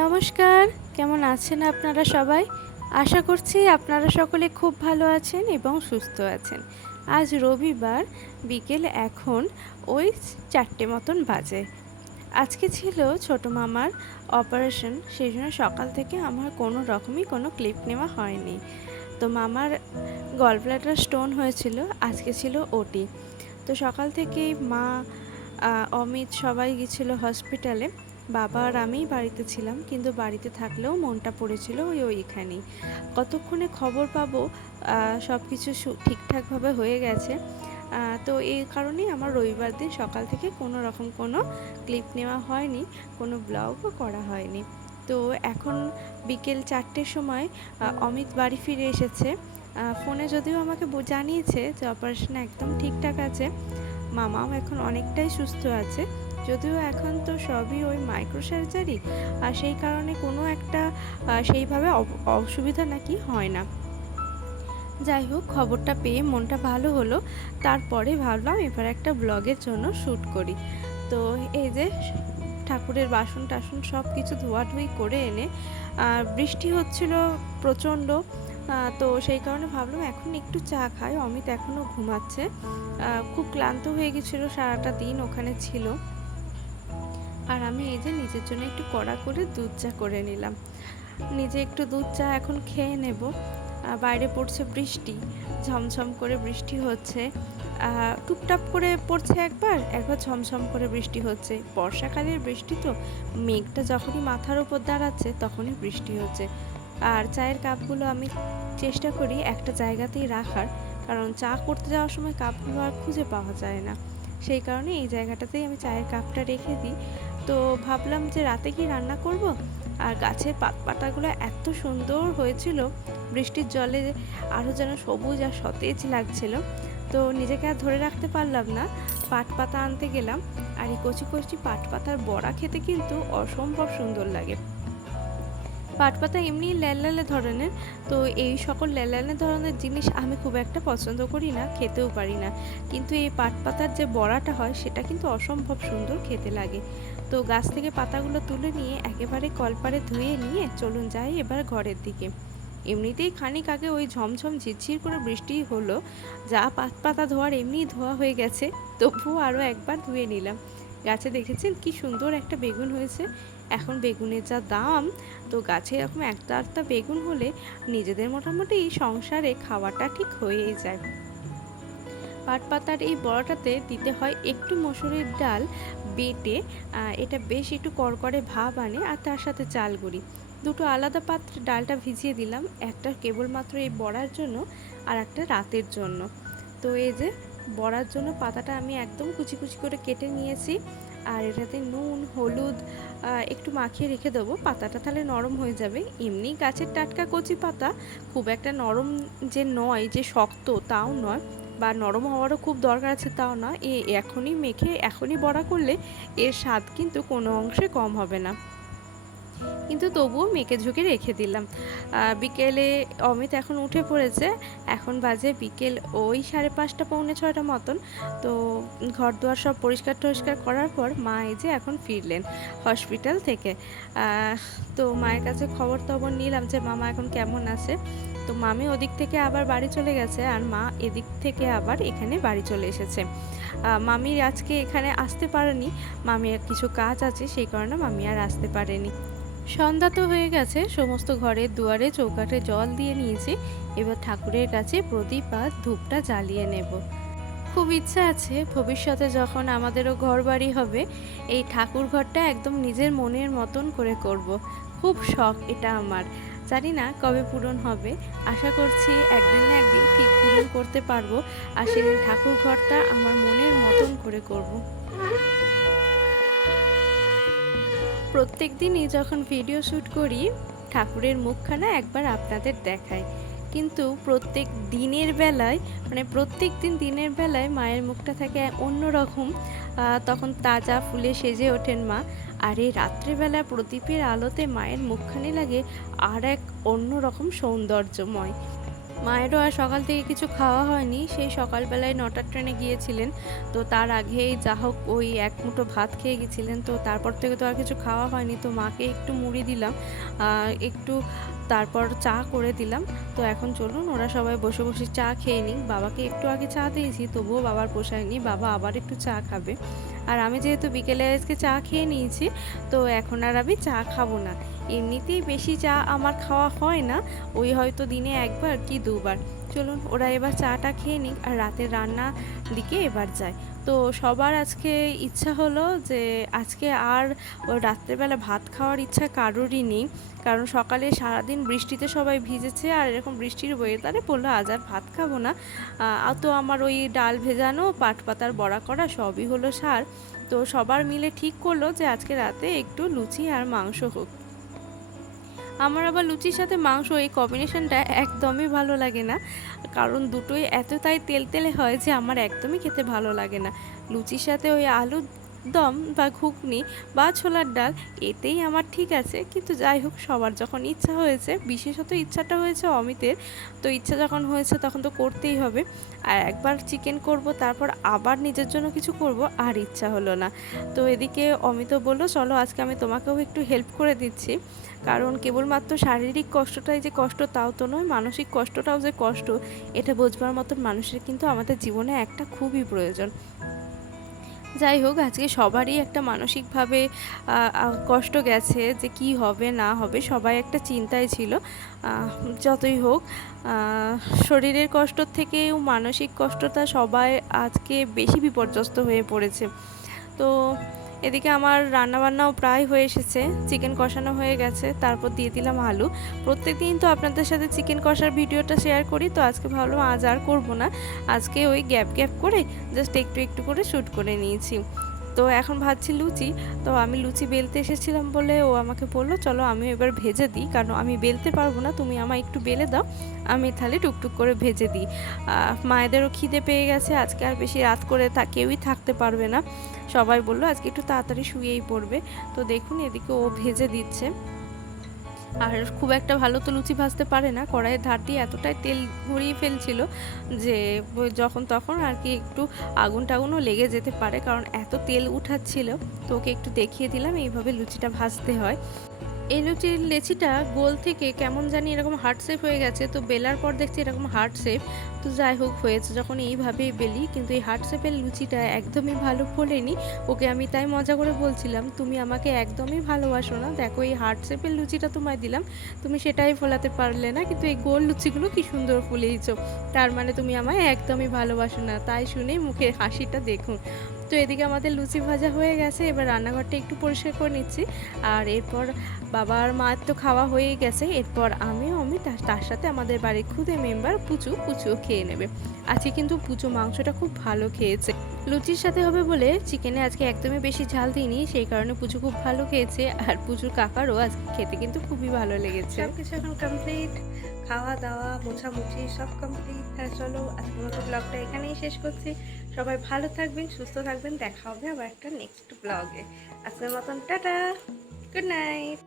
নমস্কার, কেমন আছেন আপনারা সবাই? আশা করছি আপনারা সকলে খুব ভালো আছেন এবং সুস্থ আছেন। আজ রবিবার, বিকেল এখন ওই 4টে মতন বাজে। আজকে ছিল ছোটো মামার অপারেশন, সেই জন্য সকাল থেকে আমার কোনো রকমই কোনো ক্লিপ নেওয়া হয়নি। তো মামার গলব্লাডার স্টোন হয়েছিল, আজকে ছিল ওটি। তো সকাল থেকেই মা, অমিত সবাই গেছিলো হসপিটালে। বাবা আর আমিই বাড়িতে ছিলাম, কিন্তু বাড়িতে থাকলেও মনটা পড়েছিল ওইখানেই। কতক্ষণে খবর পাবো সব কিছু ঠিকঠাকভাবে হয়ে গেছে। তো এই কারণেই আমার রবিবার দিন সকাল থেকে কোনো রকম কোনো ক্লিপ নেওয়া হয়নি, কোনো ব্লগও করা হয়নি। তো এখন বিকেল 4টের সময় অমিত বাড়ি ফিরে এসেছে। ফোনে যদিও আমাকে জানিয়েছে যে অপারেশন একদম ঠিকঠাক আছে, মামাও এখন অনেকটাই সুস্থ আছে। যদিও এখন তো সবই ওই মাইক্রো সার্জারি, আর সেই কারণে কোনো একটা সেইভাবে অসুবিধা নাকি হয় না। যাই হোক, খবরটা পেয়ে মনটা ভালো হলো। তারপরে ভাবলাম এবার একটা ব্লগের জন্য শ্যুট করি। তো এই যে ঠাকুরের বাসন টাসন সব কিছু ধোয়াধুয়ি করে এনে, বৃষ্টি হচ্ছিল প্রচণ্ড। তো সেই কারণে ভাবলাম এখন একটু চা খাই। অমিত এখনও ঘুমাচ্ছে, খুব ক্লান্ত হয়ে গেছিলো, সারাটা দিন ওখানে ছিল। আর আমি এই যে নিজের জন্য একটু কড়া করে দুধ চা করে নিলাম। নিজে একটু দুধ চা এখন খেয়ে নেব। বাইরে পড়ছে বৃষ্টি, ঝমঝম করে বৃষ্টি হচ্ছে, টুপটাপ করে পড়ছে, একবার একবার ঝমঝম করে বৃষ্টি হচ্ছে। বর্ষাকালের বৃষ্টি তো, মেঘটা যখনই মাথার উপর দাঁড়াচ্ছে তখনই বৃষ্টি হচ্ছে। আর চায়ের কাপগুলো আমি চেষ্টা করি একটা জায়গাতেই রাখার, কারণ চা করতে যাওয়ার সময় কাপগুলো আর খুঁজে পাওয়া যায় না। সেই কারণে এই জায়গাটাতেই আমি চায়ের কাপটা রেখে দিই। তো ভাবলাম যে রাতে কি রান্না করব। আর গাছের পাতাগুলো এত সুন্দর হয়েছিল বৃষ্টির জলে, আরও যেন সবুজ আর সতেজ লাগছিল। তো নিজেকে আর ধরে রাখতে পারলাম না, পাট পাতা আনতে গেলাম। আর এই কচি কচি পাট পাতার বড়া খেতে কিন্তু অসম্ভব সুন্দর লাগে। পাট পাতা এমনি ল্যালল্যালে ধরনের, তো এই সকল ল্যালল্যালে ধরনের জিনিস আমি খুব একটা পছন্দ করি না, খেতেও পারি না। কিন্তু এই পাট পাতার যে বড়াটা হয় সেটা কিন্তু অসম্ভব সুন্দর খেতে লাগে। তো গাছ থেকে পাতাগুলো তুলে নিয়ে একেবারে কলপারে ধুয়ে নিয়ে চলুন যাই এবার ঘরের দিকে। এমনিতেই খানিক আগে ওই ঝমঝম ঝিরঝির করে বৃষ্টি হলো, যা পাট পাতা ধোয়ার এমনিই ধোয়া হয়ে গেছে, তবুও আরও একবার ধুয়ে নিলাম। গাছে দেখেছেন কি সুন্দর একটা বেগুন হয়েছে। এখন বেগুনের যা দাম, তো গাছে এরকম একটা আধটা বেগুন হলে নিজেদের মোটামুটি সংসারে খাওয়াটা ঠিক হয়েই যায়। পাট পাতার এই বড়াটাতে দিতে হয় একটু মসুরির ডাল বেটে, এটা বেশ একটু করকরে ভাব আনে, আর তার সাথে চাল গুঁড়ি। দুটো আলাদা পাত্রে ডালটা ভিজিয়ে দিলাম, একটা কেবলমাত্র এই বড়ার জন্য আর একটা রাতের জন্য। তো এই যে বড়ার জন্য পাতাটা আমি একদম কুচি কুচি করে কেটে নিয়েছি, আর এটাতে নুন হলুদ একটু মাখিয়ে রেখে দেবো। পাতাটা তাহলে নরম হয়ে যাবে। এমনি গাছের টাটকা কচি পাতা খুব একটা নরম যে নয়, যে শক্ত তাও নয়, বা নরম হওয়ারও খুব দরকার আছে তাও না। এখনই মেখে এখনই বড়া করলে এর স্বাদ কিন্তু কোনো অংশে কম হবে না। কিন্তু তবুও মেখে ঝুঁকে রেখে দিলাম। বিকেলে অমিত এখন উঠে পড়েছে, এখন বাজে বিকেল ওই 5:30 পৌনে 6টা মতন। তো ঘর দুয়ার সব পরিষ্কার টরিষ্কার করার পর মা এই যে এখন ফিরলেন হসপিটাল থেকে। তো মায়ের কাছে খবর টবর নিলাম যে মামা এখন কেমন আছে। তো মামি ওদিক থেকে আবার বাড়ি চলে গেছে, আর মা এদিক থেকে আবার এখানে বাড়ি চলে এসেছে। মামির আজকে এখানে আসতে পারেনি, মামির কিছু কাজ আছে, সেই কারণে মামি আর আসতে পারেনি। সন্ধ্যা তো হয়ে গেছে, সমস্ত ঘরের দুয়ারে চৌকাঠে জল দিয়ে নিয়েছি। এবার ঠাকুরের কাছে প্রদীপ আর ধূপটা জ্বালিয়ে নেব। খুব ইচ্ছা আছে ভবিষ্যতে যখন আমাদেরও ঘর বাড়ি হবে, এই ঠাকুর ঘরটা একদম নিজের মনের মতন করে করব। খুব শখ এটা আমার, জানি না কবে পূরণ হবে। আশা করছি একদিন না একদিন ঠিক পূরণ করতে পারবো, আর সেদিন ঠাকুর ঘরটা আমার মনের মতন করে করব। প্রত্যেক দিনই যখন ভিডিও শ্যুট করি, ঠাকুরের মুখখানা একবার আপনাদের দেখাই, কিন্তু প্রত্যেক দিনের বেলায়, মানে প্রত্যেক দিনের বেলায় মায়ের মুখটা থাকে অন্যরকম। তখন তাজা ফুলে সেজে ওঠেন মা, আর এই রাত্রেবেলা প্রদীপের আলোতে মায়ের মুখখানি লাগে আর এক অন্যরকম সৌন্দর্যময়। মায়েরও আর সকাল থেকে কিছু খাওয়া হয়নি, সেই সকালবেলায় ৯টার ট্রেনে গিয়েছিলেন। তো তার আগেই যা হোক ওই এক মুঠো ভাত খেয়ে গেছিলেন, তো তারপর থেকে তো আর কিছু খাওয়া হয়নি। তো মাকে একটু মুড়ি দিলাম, একটু তারপর চা করে দিলাম। তো এখন চলুন ওরা সবাই বসে বসে চা খেয়ে নিক। বাবাকে একটু আগে চা দিয়েছি, তবুও বাবার পোষায়নি, বাবা আবার একটু চা খাবে। আর আমি যেহেতু বিকেলে আজকে চা খেয়ে নিয়েছি, তো এখন আর আমি চা খাবো না। এমনিতেই বেশি চা আমার খাওয়া হয় না, ওই হয়তো দিনে একবার কি দুবার। চলুন ওরা এবার চাটা খেয়ে নিক, আর রাতের রান্না দিকে এবার যায়। তো সবার আজকে ইচ্ছা হলো যে আজকে আর ওই রাত্রেবেলা ভাত খাওয়ার ইচ্ছা কারোরই নেই, কারণ সকালে সারাদিন বৃষ্টিতে সবাই ভিজেছে, আর এরকম বৃষ্টির ওয়েদারে বললো আজ আর ভাত খাবো না। তো আমার ওই ডাল ভেজানো, পাট পাতার বড়া করা সবই হলো সার। তো সবার মিলে ঠিক করলো যে আজকে রাতে একটু লুচি আর মাংস হোক। আমার আবার লুচির সাথে মাংস এই কম্বিনেশনটা একদমই ভালো লাগে না, কারণ দুটোই এতটাই তেলতেলে হয় যে আমার একদমই খেতে ভালো লাগে না। লুচির সাথে ওই আলুর দম বা ঘুগনি বা ছোলার ডাল এতেই আমার ঠিক আছে, কিন্তু যাই হোক সবার যখন ইচ্ছা হয়েছে, বিশেষত ইচ্ছাটা হয়েছে অমিতের, তো ইচ্ছা যখন হয়েছে তখন তো করতেই হবে। আর একবার চিকেন করব, তারপর আবার নিজের জন্য কিছু করব, আর ইচ্ছা হলো না। তো এদিকে অমিত বলল চলো আজকে আমি তোমাকেও একটু হেল্প করে দিচ্ছি, কারণ কেবলমাত্র শারীরিক কষ্টটাই যে কষ্ট তাও তো নয়, মানসিক কষ্টটাও যে কষ্ট এটা বোঝবার মতন মানুষের কিন্তু আমাদের জীবনে একটা খুবই প্রয়োজন। যাই হোক আজকে সবারই একটা মানসিকভাবে কষ্ট গেছে, যে কি হবে না হবে সবাই একটা চিন্তায় ছিল। যতই হোক শরীরের কষ্ট থেকেও মানসিক কষ্টটা সবাই আজকে বেশি বিপর্যস্ত হয়ে পড়েছে। তো এদিকে আমার রান্নাবান্নাও প্রায় হয়ে এসেছে, চিকেন কষানো হয়ে গেছে, তারপর দিয়ে দিলাম আলু। প্রত্যেকদিন তো আপনাদের সাথে চিকেন কষার ভিডিওটা শেয়ার করি, তো আজকে ভাবলাম আজ আর করবো না, আজকে ওই গ্যাপ গ্যাপ করে জাস্ট একটু একটু করে শ্যুট করে নিয়েছি। তো এখন ভাজছি লুচি। তো আমি লুচি বেলতে এসেছিলাম বলে ও আমাকে বললো চলো আমি এবার ভেজে দিই, কারণ আমি বেলতে পারবো না, তুমি আমায় একটু বেলে দাও, আমি তাহলে টুকটুক করে ভেজে দিই। মায়েদেরও খিদে পেয়ে গেছে, আজকে আর বেশি রাত করে কেউই থাকতে পারবে না, সবাই বললো আজকে একটু তাড়াতাড়ি শুয়েই পড়বে। তো দেখুন এদিকে ও ভেজে দিচ্ছে, আর খুব একটা ভালো তো লুচি ভাজতে পারে না, কড়াইয়ের ধার দিয়ে এতটাই তেল গড়িয়ে ফেলছিল যে যখন তখন আর কি একটু আগুন টাগুনও লেগে যেতে পারে, কারণ এত তেল উঠাচ্ছিল। তো ওকে একটু দেখিয়ে দিলাম এইভাবে লুচিটা ভাজতে হয়। এই লুচির লেচিটা গোল থেকে কেমন জানি এরকম হার্ট শেপ হয়ে গেছে, তো বেলার পর দেখছি এরকম হার্ট শেপ। তো যাই হোক হয়েছে যখন এইভাবেই বেলি, কিন্তু এই হার্ট শেপের লুচিটা একদমই ভালো ফোলেনি। ওকে আমি তাই মজা করে বলছিলাম তুমি আমাকে একদমই ভালোবাসো না, দেখো এই হার্ট শেপের লুচিটা তোমায় দিলাম, তুমি সেটাই ফোলাতে পারলে না, কিন্তু এই গোল লুচিগুলো কি সুন্দর ফুলিয়েছো, তার মানে তুমি আমায় একদমই ভালোবাসো না। তাই শুনেই মুখের হাসিটা দেখুন। তো এদিকে আমাদের লুচি ভাজা হয়ে গেছে, এবার রান্নাঘরটা একটু পরিষ্কার করে নিচ্ছি। আর এরপর বাবার মার তো খাওয়া হয়েই গেছে, এরপর আমিও আমি তার সাথে আমাদের বাড়ির খুদে মেম্বার পুচুও খেয়ে নেবে। আজকে কিন্তু পুচু মাংসটা খুব ভালো খেয়েছে, লুচির সাথে হবে বলে চিকেনে আজকে একদমই বেশি ঝাল দিইনি, সেই কারণে পুচু খুব ভালো খেয়েছে, আর পুচুর কাকারও আজকে খেতে কিন্তু খুবই ভালো লেগেছে। সব কিছু এখন কমপ্লিট, খাওয়া দাওয়া মোছামুছি সব কমপ্লিট। হ্যাঁ চলো আজকের মতো ব্লগটা এখানেই শেষ করছি। সবাই ভালো থাকবেন, সুস্থ থাকবেন, দেখা হবে আবার একটা নেক্সট ব্লগে। আজকের মতন টাটা, গুড নাইট।